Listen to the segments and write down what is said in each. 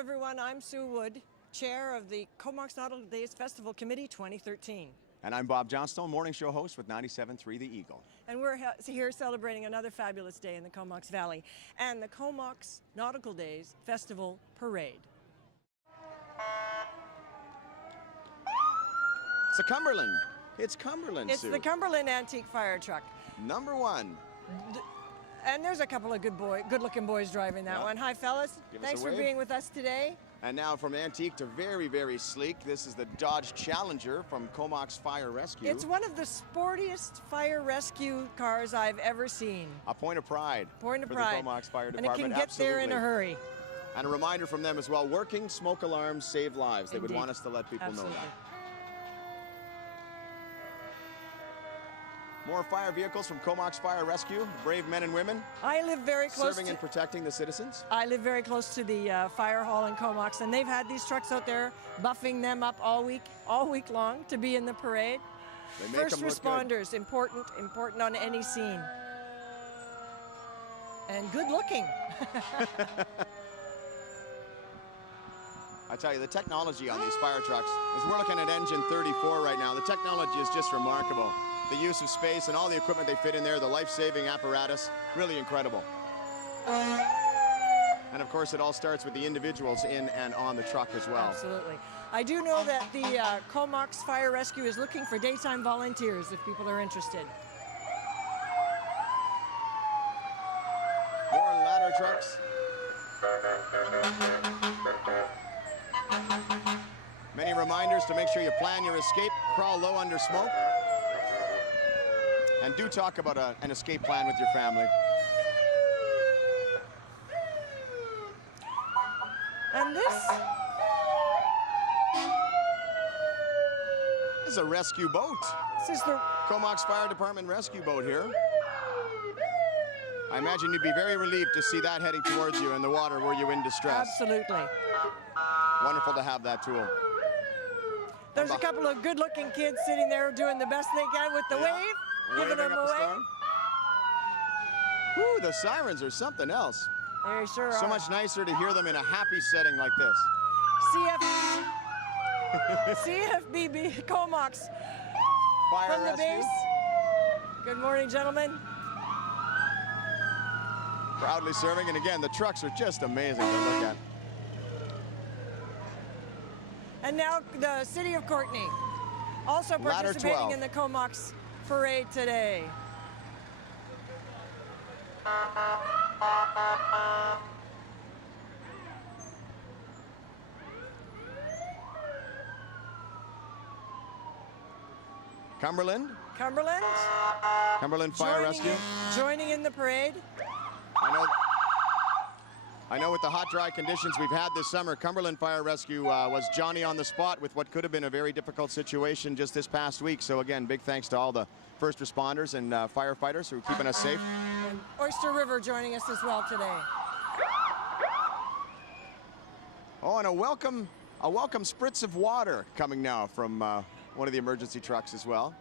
everyone. I'm Sue Wood, Chair of the Comox Nautical Days Festival Committee 2013. And I'm Bob Johnston, morning show host with 97.3 The Eagle. And we're here celebrating another fabulous day in the Comox Valley and the Comox Nautical Days Festival Parade. It's a Cumberland. It's Cumberland, It's Sue. the Cumberland antique fire truck. Number one. And there's a couple of good-looking boys driving that one. Hi, fellas. Thanks for being with us today. And now from antique to very, very sleek, this is the Dodge Challenger from Comox Fire Rescue. It's one of the sportiest fire rescue cars I've ever seen. A point of pride. Point of for pride. the Comox Fire Department. And it can get there in a hurry. And a reminder from them as well, working smoke alarms save lives. They would want us to let people know that. More fire vehicles from Comox Fire Rescue, brave men and women. I live very close serving and protecting the citizens. I live very close to the fire hall in Comox, and they've had these trucks out there buffing them up all week long to be in the parade. First responders, important on any scene. And good looking. I tell you, the technology on these fire trucks, as we're looking at engine 34 right now, the technology is just remarkable. The use of space and all the equipment they fit in there, the life-saving apparatus, really incredible. And of course, it all starts with the individuals in and on the truck as well. Absolutely. I do know that the Comox Fire Rescue is looking for daytime volunteers if people are interested. More ladder trucks. Many reminders to make sure you plan your escape, crawl low under smoke. And do talk about an escape plan with your family. And this is a rescue boat. This is the Comox Fire Department rescue boat here. I imagine you'd be very relieved to see that heading towards you in the water were you in distress. Absolutely. Wonderful to have that tool. There's a couple of good-looking kids sitting there doing the best they can with the wave. Giving them away. Woo, the sirens are something else. They sure so are. much nicer to hear them in a happy setting like this. CFB-BFC Comox Fire from the rescue. base. Good morning, gentlemen. Proudly serving, and again, the trucks are just amazing to look at. And now the city of Courtenay, also participating in the Comox Parade today. Cumberland Fire Rescue. Joining in the parade. I know with the hot, dry conditions we've had this summer, Cumberland Fire Rescue was Johnny on the spot with what could have been a very difficult situation just this past week. So again, big thanks to all the first responders and firefighters who are keeping us safe. And Oyster River joining us as well today. Oh, and a welcome spritz of water coming now from one of the emergency trucks as well.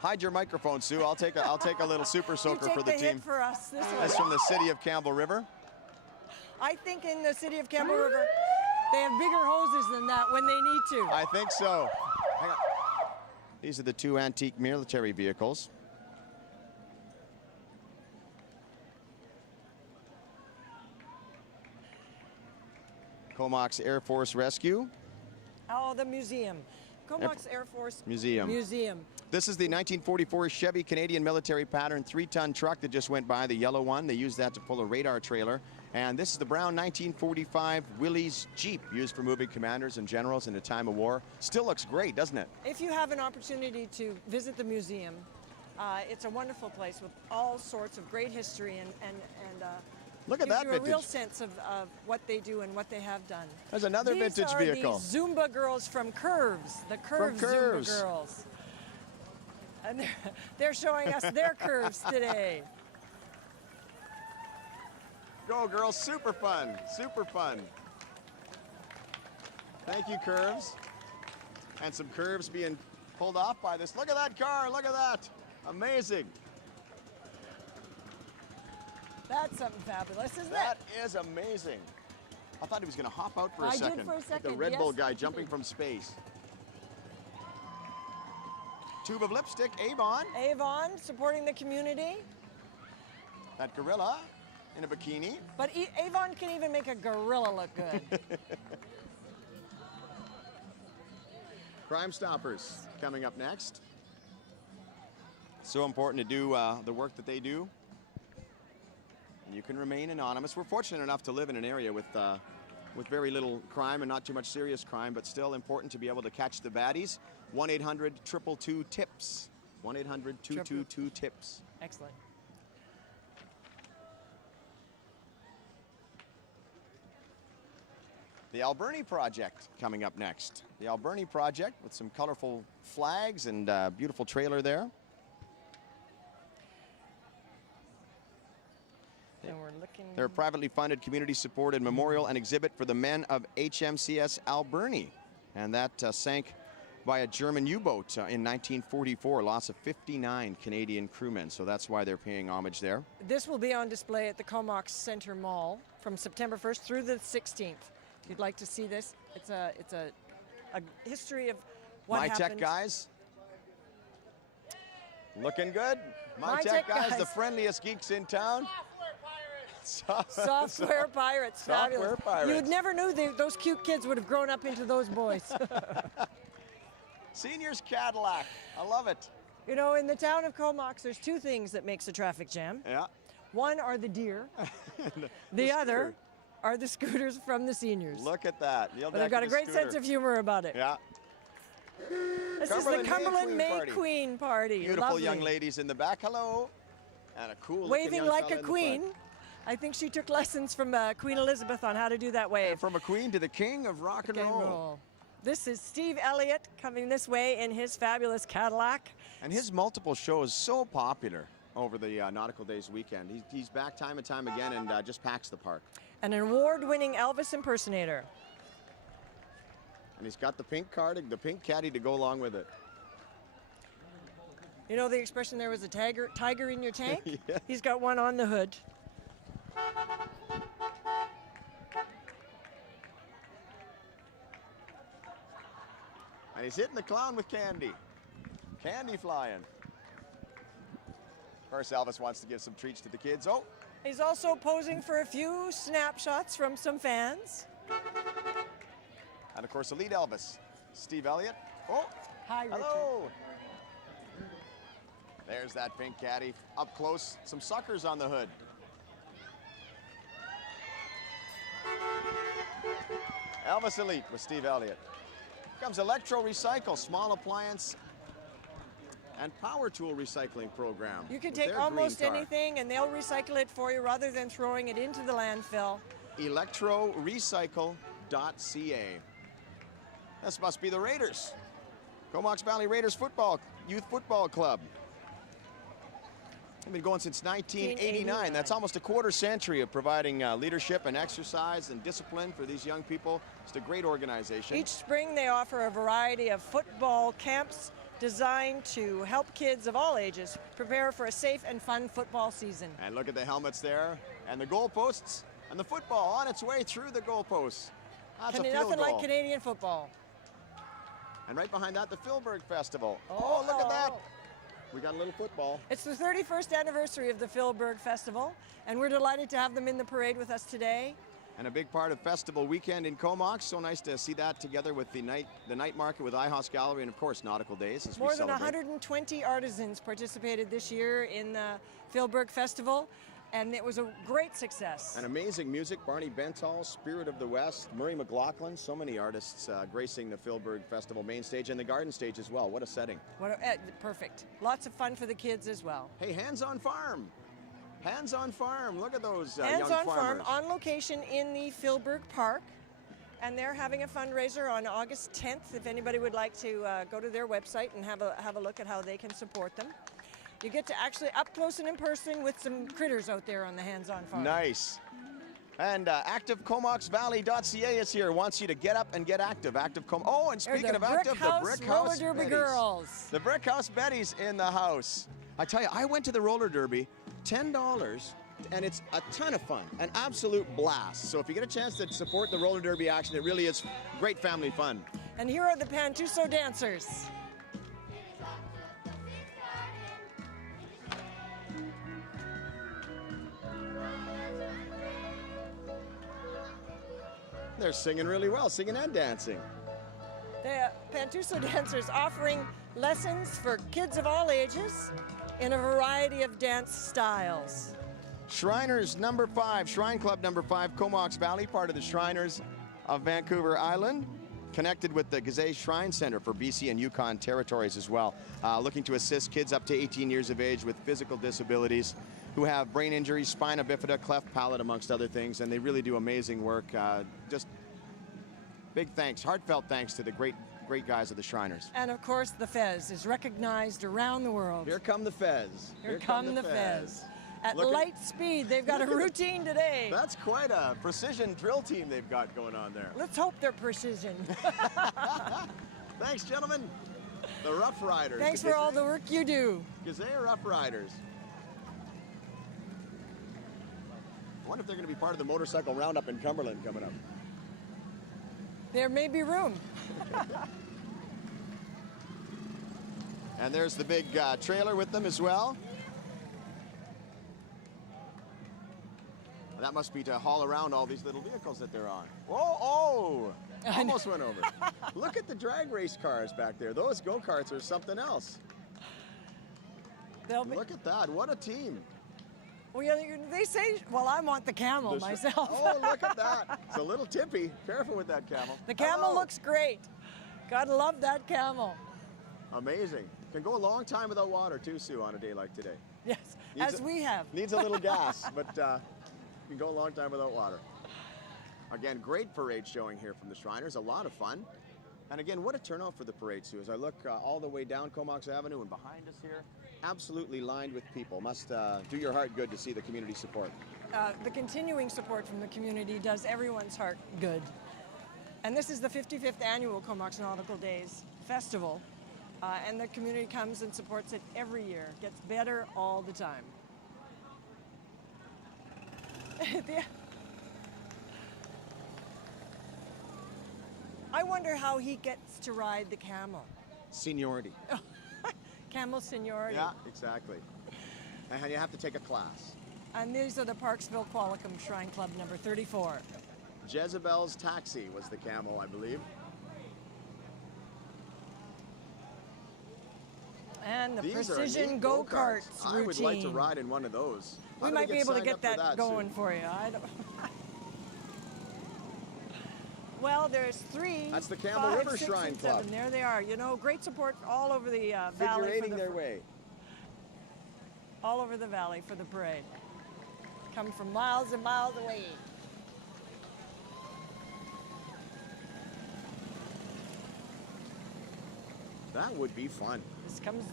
Hide your microphone, Sue. I'll take a little super soaker for the team. Hit for us this one. That's from the city of Campbell River. I think in the city of Campbell River, they have bigger hoses than that when they need to. I think so. Hang on. These are the two antique military vehicles. Comox Air Force Rescue. Oh, the museum. Comox Air Force Museum. This is the 1944 Chevy Canadian military pattern 3-ton truck that just went by, the yellow one. They used that to pull a radar trailer. And this is the brown 1945 Willys Jeep used for moving commanders and generals in a time of war. Still looks great, doesn't it? If you have an opportunity to visit the museum, it's a wonderful place with all sorts of great history and look at that gives you vintage. a real sense of what they do and what they have done. There's another vintage vehicle. These are the ZUMBA Girls from Curves, the Curves ZUMBA Girls. And they're showing us their curves today. Go, girls. Super fun. Super fun. Thank you, Curves. And some curves being pulled off by this. Look at that car. Look at that. Amazing. That's something fabulous, isn't it? That is amazing. I thought he was going to hop out for a second. I did for a Like second, the Red yes. Bull guy jumping from space. Tube of lipstick, Avon. Avon supporting the community. That gorilla in a bikini. But Avon can even make a gorilla look good. Crime Stoppers coming up next. So important to do the work that they do. And you can remain anonymous. We're fortunate enough to live in an area with very little crime and not too much serious crime, but still important to be able to catch the baddies. 1-800-222-TIPS. 1-800-222-TIPS. Excellent. The ALBERNI project coming up next. The ALBERNI project with some colorful flags and beautiful trailer there. And we're looking. They're a privately funded, community-supported memorial and exhibit for the men of HMCS ALBERNI. And that sank by a German U-boat in 1944, loss of 59 Canadian crewmen. So that's why they're paying homage there. This will be on display at the Comox Center Mall from September 1st through the 16th. If you'd like to see this, it's a history of what My happened. Tech guys, looking good. My My Tech Tech guys, guys. the friendliest geeks in town. Software pirates, fabulous. Software pirates. You'd never knew those cute kids would have grown up into those boys. Seniors Cadillac, I love it. You know, in the town of Comox, there's two things that makes a traffic jam. Yeah. One are the deer. The other are the scooters from the seniors. Look at that. But they've got a great sense of humor about it. Yeah. This is the Cumberland May Queen Party. Beautiful Lovely. young ladies in the back. Hello. And a cool Waving like a queen. I think she took lessons from Queen Elizabeth on how to do that wave. From a queen to the king of rock and roll. This is Steve Elliott coming this way in his fabulous Cadillac. And his multiple shows so popular over the Nautical Days weekend. He's back time and time again and just packs the park. And an award-winning Elvis impersonator. And he's got the pink card, the pink caddy to go along with it. You know the expression, there was a tiger in your tank? Yeah. He's got one on the hood. And he's hitting the clown with candy. Candy flying. Of course, Elvis wants to give some treats to the kids. Oh. He's also posing for a few snapshots from some fans. And of course, the lead Elvis, Steve Elliott. Oh. Hi, Richard. Hello. There's that pink caddy. Up close, some suckers on the hood. Elvis Elite with Steve Elliott. Comes Electro Recycle, small appliance and power tool recycling program. You can take almost anything and they'll recycle it for you rather than throwing it into the landfill. electrorecycle.ca. This must be the Raiders. Comox Valley Raiders Youth Football Club. They've been going since 1989. That's almost a quarter century of providing leadership and exercise and discipline for these young people. It's a great organization. Each spring they offer a variety of football camps designed to help kids of all ages prepare for a safe and fun football season. And look at the helmets there and the goalposts and the football on its way through the goalposts. That's a field nothing goal. like Canadian football. And right behind that, the Filberg Festival. Oh, look at that. We got a little football. It's the 31st anniversary of the Filberg Festival, and we're delighted to have them in the parade with us today. And a big part of festival weekend in Comox. So nice to see that together with the night market with iHouse Gallery and of course Nautical Days as More we than celebrate. 120 artisans participated this year in the Filberg Festival, and it was a great success. And amazing music, Barney Bentall, Spirit of the West, Murray McLaughlin, so many artists gracing the Filberg Festival main stage and the garden stage as well. What a setting. Perfect. Lots of fun for the kids as well. Hey, Hands on Farm. Hands on Farm. Look at those Hands young on Farm farmers. on location in the Filberg Park. And they're having a fundraiser on August 10th. If anybody would like to go to their website and have a look at how they can support them. You get to actually up close and in person with some critters out there on the Hands on Farm. Nice. And ActiveComoxValley.ca is here. Wants you to get up and get active. Oh, and speaking of active, the Brick House Roller Derby Betties. Girls. The Brick House Betties in the house. I tell you, I went to the roller derby, $10 and it's a ton of fun, an absolute blast. So if you get a chance to support the roller derby action, it really is great family fun. And here are the Pantuso dancers. They're singing really well, singing and dancing. The Pantuso dancers offering lessons for kids of all ages in a variety of dance styles. Shriners number 5, Shrine Club number 5, Comox Valley, part of the Shriners of Vancouver Island, connected with the Gazet Shrine Center for BC and Yukon territories as well, looking to assist kids up to 18 years of age with physical disabilities who have brain injuries, spina bifida, cleft palate, amongst other things, and they really do amazing work. Just big thanks, heartfelt thanks to the great guys of the Shriners. And of course, the Fez is recognized around the world. Here come the Fez. Here come the Fez. At light speed, they've got a routine today. That's quite a precision drill team they've got going on there. Let's hope they're precision. Thanks, gentlemen. The Rough Riders. Thanks for all the work you do. Gazet Rough Riders. I wonder if they're going to be part of the motorcycle roundup in Cumberland coming up. There may be room. And there's the big trailer with them as well. That must be to haul around all these little vehicles that they're on. Oh, almost went over. Look at the drag race cars back there. Those go-karts are something else. Look at that, what a team. Well, yeah, they say, well, I want the camel myself. Oh, look at that. It's a little tippy. Careful with that camel. The camel looks great. Gotta love that camel. Amazing. Can go a long time without water too, Sue, on a day like today. Yes, as we have. Needs a little gas, but can go a long time without water. Again, great parade showing here from the Shriners. A lot of fun. And again, what a turnout for the parade, Sue. As I look all the way down Comox Avenue and behind us here, absolutely lined with people. Must do your heart good to see the community support. The continuing support from the community does everyone's heart good. And this is the 55th annual Comox Nautical Days Festival. And the community comes and supports it every year. Gets better all the time. I wonder how he gets to ride the camel. Seniority. Camel seniority. Yeah, exactly. And you have to take a class. And these are the Parksville Qualicum Shrine Club number 34. Jezebel's Taxi was the camel, I believe. And the precision go-karts routine. I would like to ride in one of those. We might be able to get that going for you. I don't. Well, there's 3. That's the Campbell 5, River 6, Shrine and Club. 7. There they are. You know, great support all over the valley. Figure-8ing their way. All over the valley for the parade. Come from miles and miles away. That would be fun. This comes.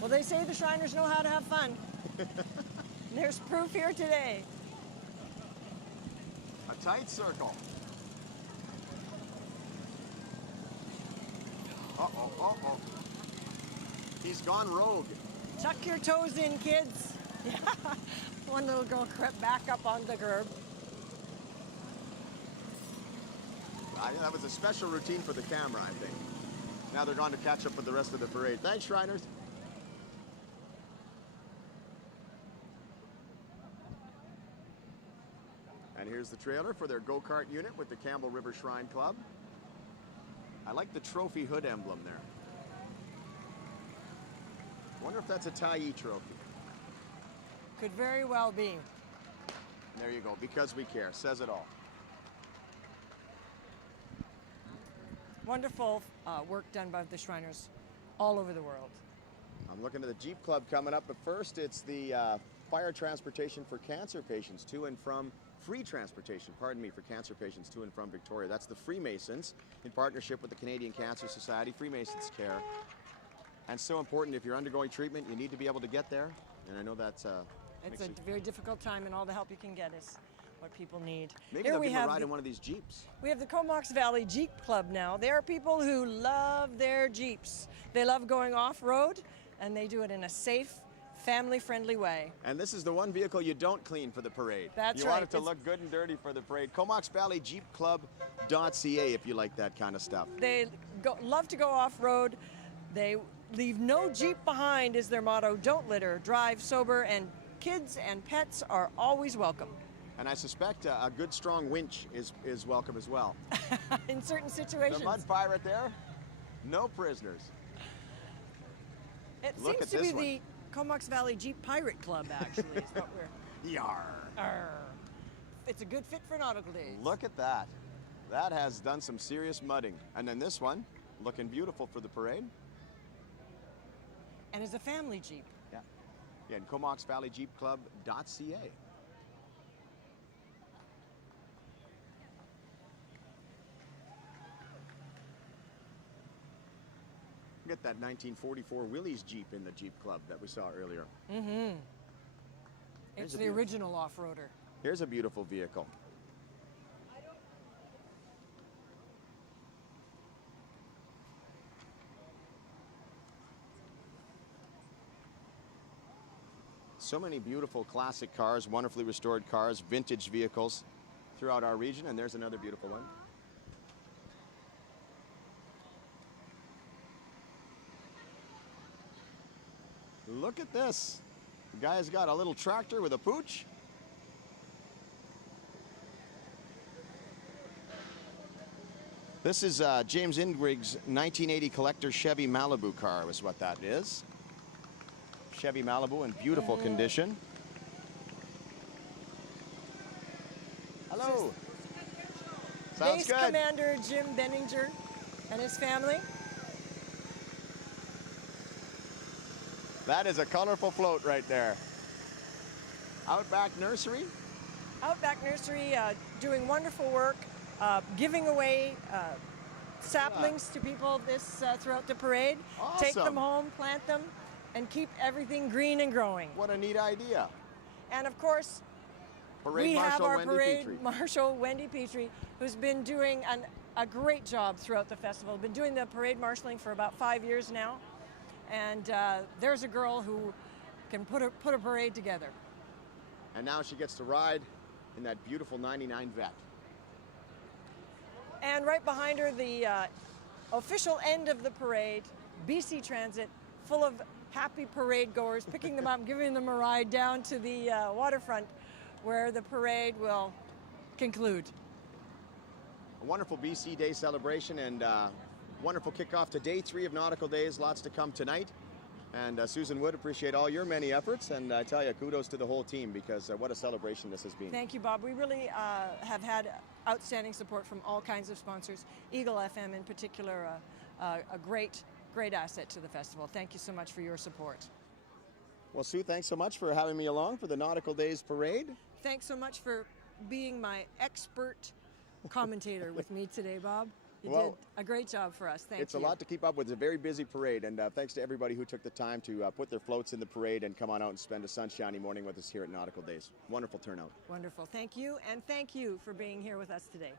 Well, they say the Shriners know how to have fun. There's proof here today. A tight circle. Uh-oh, uh-oh. He's gone rogue. Tuck your toes in, kids. Yeah. One little girl crept back up on the curb. That was a special routine for the camera, I think. Now they're going to catch up with the rest of the parade. Thanks, Shriners. And here's the trailer for their go-kart unit with the Campbell River Shrine Club. I like the trophy hood emblem there. Wonder if that's a Tyee trophy. Could very well be. There you go. Because we care. Says it all. Wonderful work done by the Shriners all over the world. I'm looking at the Jeep Club coming up, but first it's the fire transportation for cancer patients to and from, free transportation, pardon me, for cancer patients to and from Victoria. That's the Freemasons in partnership with the Canadian Cancer Society. Freemasons Care. And so important, if you're undergoing treatment, you need to be able to get there. And I know that's it's a very difficult time, and all the help you can get is what people need. Maybe they'll give them a ride in one of these Jeeps. We have the Comox Valley Jeep Club now. There are people who love their Jeeps. They love going off-road, and they do it in a safe, family-friendly way. And this is the one vehicle you don't clean for the parade. That's you right. want it to look good and dirty for the parade. Comox Valley Jeep Club.ca if you like that kind of stuff. They love to go off-road. They leave no Jeep behind is their motto. Don't litter, drive sober, and kids and pets are always welcome. And I suspect a good strong winch is welcome as well. In certain situations. The mud pirate there, no prisoners. It Look seems at to be this one. the Comox Valley Jeep Pirate Club, actually, is what we're... Yar. Arr. It's a good fit for nautical days. Look at that. That has done some serious mudding. And then this one, looking beautiful for the parade. And it's a family Jeep. Yeah. Yeah, and Comox Valley Jeep Club.ca. Get that 1944 Willys Jeep in the Jeep Club that we saw earlier. Mm-hmm. It's the original off-roader. Here's a beautiful vehicle. So many beautiful classic cars, wonderfully restored cars, vintage vehicles throughout our region, and there's another beautiful one. Look at this. The guy's got a little tractor with a pooch. This is James Ingrig's 1980 collector Chevy Malibu car is what that is. Chevy Malibu in beautiful condition. Hello. Sounds Base good. Commander Jim Benninger and his family. That is a colorful float right there. Outback Nursery. Outback Nursery doing wonderful work, giving away saplings to people throughout the parade. Awesome. Take them home, plant them, and keep everything green and growing. What a neat idea. And of course, Parade we have Marshal our Wendy parade Petrie. marshal, Wendy Petrie, who's been doing a great job throughout the festival. Been doing the parade marshaling for about 5 years now. And there's a girl who can put a parade together. And now she gets to ride in that beautiful 99 Vet. And right behind her, the official end of the parade, BC Transit, full of happy parade goers, picking them up, giving them a ride down to the waterfront where the parade will conclude. A wonderful BC Day celebration and wonderful kickoff to day 3 of Nautical Days. Lots to come tonight. And Susan Wood, appreciate all your many efforts. And I tell you, kudos to the whole team because what a celebration this has been. Thank you, Bob. We really have had outstanding support from all kinds of sponsors. Eagle FM in particular, a great asset to the festival. Thank you so much for your support. Well, Sue, thanks so much for having me along for the Nautical Days Parade. Thanks so much for being my expert commentator with me today, Bob. You did a great job for us. Thank you. It's a lot to keep up with. It's a very busy parade, and thanks to everybody who took the time to put their floats in the parade and come on out and spend a sunshiny morning with us here at Nautical Days. Wonderful turnout. Wonderful. Thank you, and thank you for being here with us today.